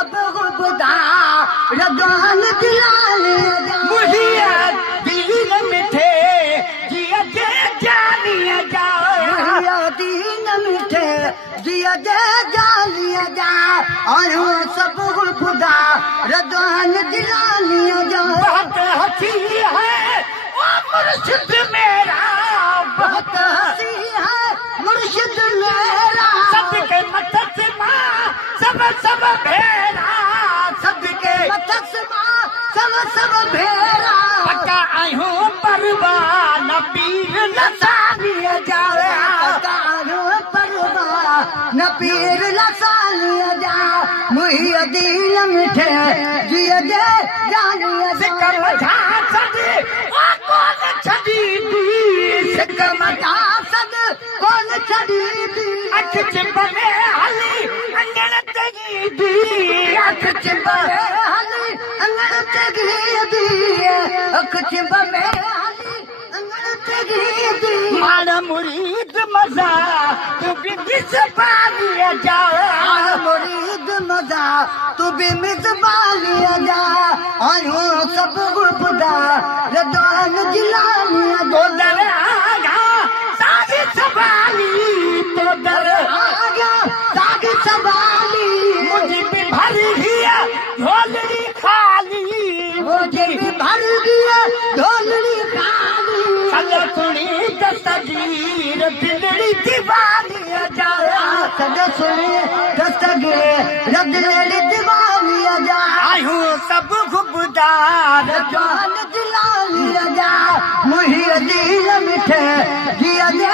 सब गुबदा रदान दिलाले मुहिया दीन मिठे जिया जे जानिया जा मुहिया दीन मिठे जिया जे जानिया जा और सब गुबदा रदान दिलाले जा बहुत हंसी है ओ मुर्शिद मेरा बहुत हंसी है मुर्शिद मेरा सबके मदद मां सब भेरा सबके मदद मां सब भेरा पक्का आयो परवान पीर लसानिया जावे कारो परवा न पीर लसानिया जा मुहिया दिल मिठे जिया दे जानिया सिकम झांसद ओ कौन छदी दी सिकम सद कौन छड़ी दी अख चिंब में हली अंगण तगी दी अख चिंब में हली अंगण तगी दी अख चिंब में हली अंगण तगी दी मारा मुरीद मजा तू भी मिसबानिया जावे मुरीद मजा तू भी मिसबानिया जा आयो सब गुबदा रदान जिलानिया तो दर आगा सागी सवाली तो दर आगा सागी सवाली मुझे भी भर गया झोलड़ी खाली मुझे भी भर गया ढोलड़ी खाली सदा सुनी दस्तगीर दिलड़ी दीवानिया जावे सदा सुनी दस्तगीर दिलड़ी दीवानिया जा आयो सब गुबदार रदान दिलानिया जा मुहिया दिल मिठे जिया दे